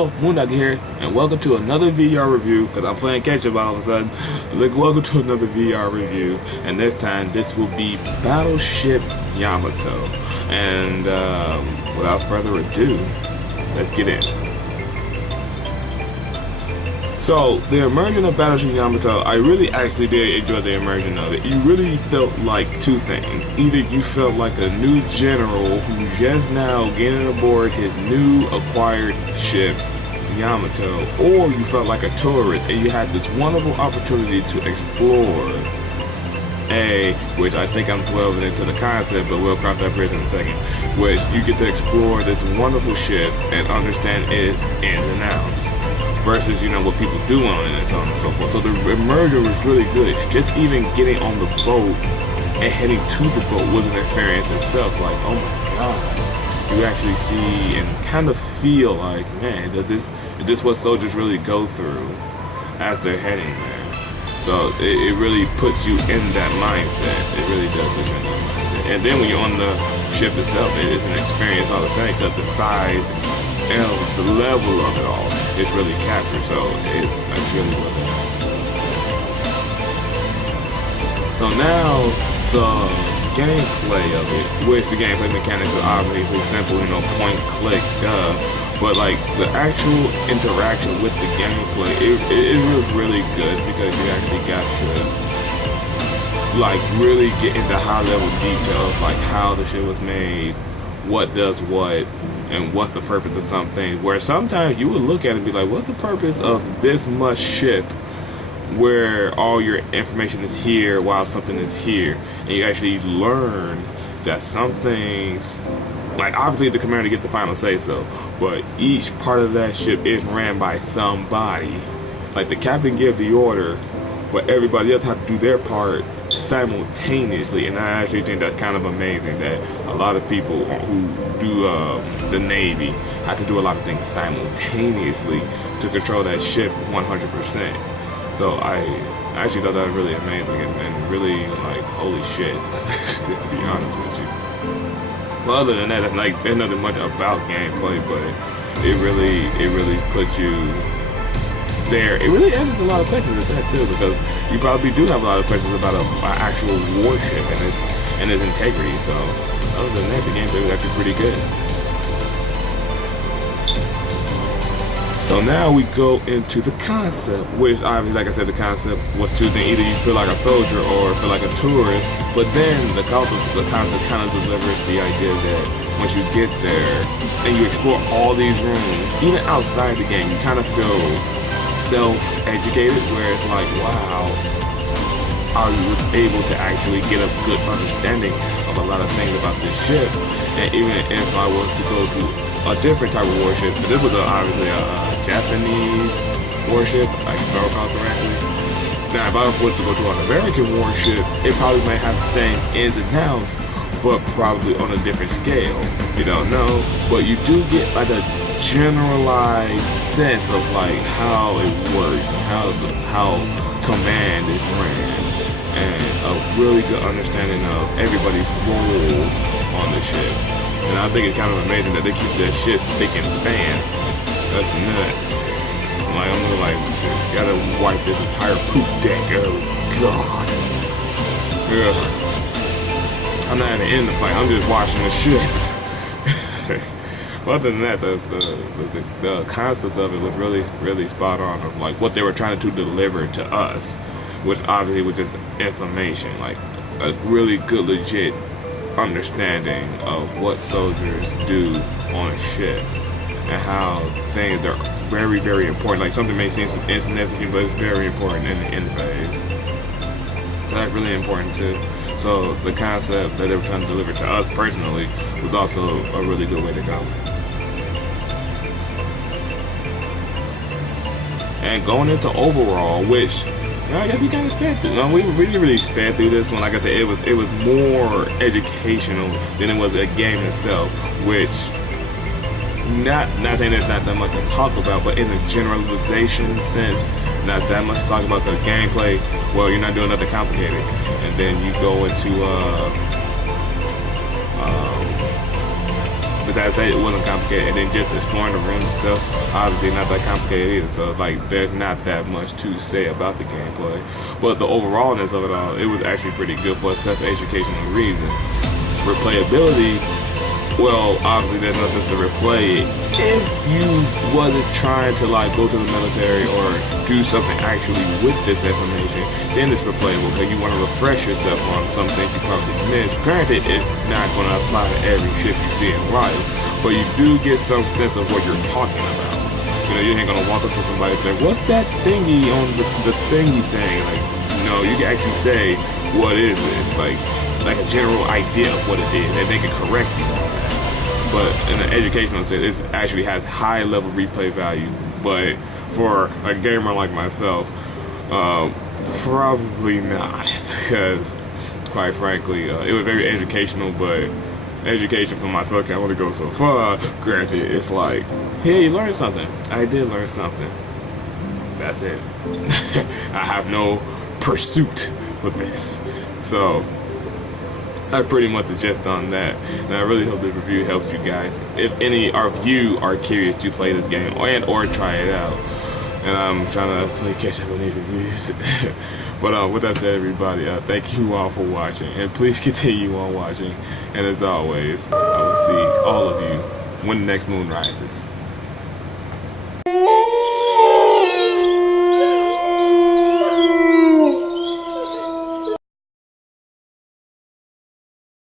Hello, Moondog here, and welcome to another VR review, because I'm playing catch-up all of a sudden. Look, welcome to another VR review, and this time, this will be Battleship Yamato. And, without further ado, let's get in. So, the immersion of Battleship Yamato, I really actually did enjoy the immersion of it. You really felt like two things. Either you felt like a new general who just now getting aboard his new acquired ship, Yamato, or you felt like a tourist and you had this wonderful opportunity to explore which I think I'm delving into the concept, but we'll cross that bridge in a second, which you get to explore this wonderful ship and understand its ins and outs. Versus, what people do on it and so on and so forth. So the immersion was really good. Just even getting on the boat and heading to the boat was an experience itself. Like, oh my god, you actually see and kind of feel like, man, that this what soldiers really go through as they're heading there. So it really puts you in that mindset. It really does put you in that mindset. And then when you're on the ship itself, it is an experience all the same, because the size and the level of it all is really captured, so it's really well done. So now the gameplay of it, which the gameplay mechanics are obviously simple, point click, but like the actual interaction with the gameplay, it was really good, because you actually got to like really get into high level details, like how the shit was made, what does what, and what's the purpose of something, where sometimes you would look at it and be like, what's the purpose of this much ship where all your information is here while something is here? And you actually learn that some things, like obviously the commander get the final say so, but each part of that ship is ran by somebody. Like the captain gives the order, but everybody else have to do their part simultaneously. And I actually think that's kind of amazing that a lot of people who do the Navy have to do a lot of things simultaneously to control that ship 100%. So I actually thought that was really amazing and really like, holy shit, just to be honest with you. But other than that, like, there's nothing much about gameplay, but it really puts you there. It really answers a lot of questions at that too, because you probably do have a lot of questions about an actual warship and its integrity. So other than that, the gameplay was actually pretty good. So now we go into the concept, which obviously, like I said, the concept was two things. Either you feel like a soldier or feel like a tourist, but then the concept kind of delivers the idea that once you get there and you explore all these rooms, even outside the game, you kind of feel self-educated, where it's like, wow, I was able to actually get a good understanding of a lot of things about this ship. And even if I was to go to a different type of warship, but this was obviously a Japanese warship, I can recall correctly. Now, if I was to go to an American warship, it probably might have the same ins and outs, but probably on a different scale. You don't know, but you do get like a generalized sense of like how it works and how command is ran, and a really good understanding of everybody's role on the ship. And I think it's kind of amazing that they keep that shit spick and span. That's nuts. Like, I'm like, gotta wipe this entire poop deck. Oh god. Ugh. I'm not even in the fight. I'm just watching the ship. But other than that, the concept of it was really spot on, of like what they were trying to deliver to us, which obviously was just information, like a really good, legit understanding of what soldiers do on a ship and how things are very, very important. Like, something may seem insignificant, but it's very important in the end phase. So that's really important too. So the concept that they were trying to deliver to us personally was also a really good way to go. And going into overall, which I guess we kind of sped through. We really sped through this one. Like I said, it was more educational than it was a game itself, which not saying there's not that much to talk about, but in a generalization sense, not that much to talk about. The gameplay, well, you're not doing nothing complicated, and then you go into besides that, it wasn't complicated. And then just exploring the rooms itself, obviously not that complicated either. So like, there's not that much to say about the gameplay. But the overallness of it all, it was actually pretty good for a self-educational reason. Replayability, well, obviously there's no sense to replay it if you wasn't trying to like go to the military or do something actually with this information. Then it's replayable because you want to refresh yourself on some things you probably missed. Granted, it's not going to apply to every ship you see in life, but you do get some sense of what you're talking about. You know, you ain't gonna walk up to somebody and be like, what's that thingy on the thingy thing? Like, you know, you can actually say, what is it? Like a general idea of what it is, and they can correct you on that. But in an educational sense, it actually has high level replay value. But for a gamer like myself, probably not, because quite frankly, it was very educational, but education for myself can only go so far. Granted, it's like, hey, you learned something. I did learn something. That's it. I have no pursuit with this. So I pretty much have just done that, and I really hope this review helps you guys. If any of you are curious to play this game or try it out, and I'm trying to play catch up on these reviews. But with that said, everybody, thank you all for watching, and please continue on watching. And as always, I will see all of you when the next moon rises.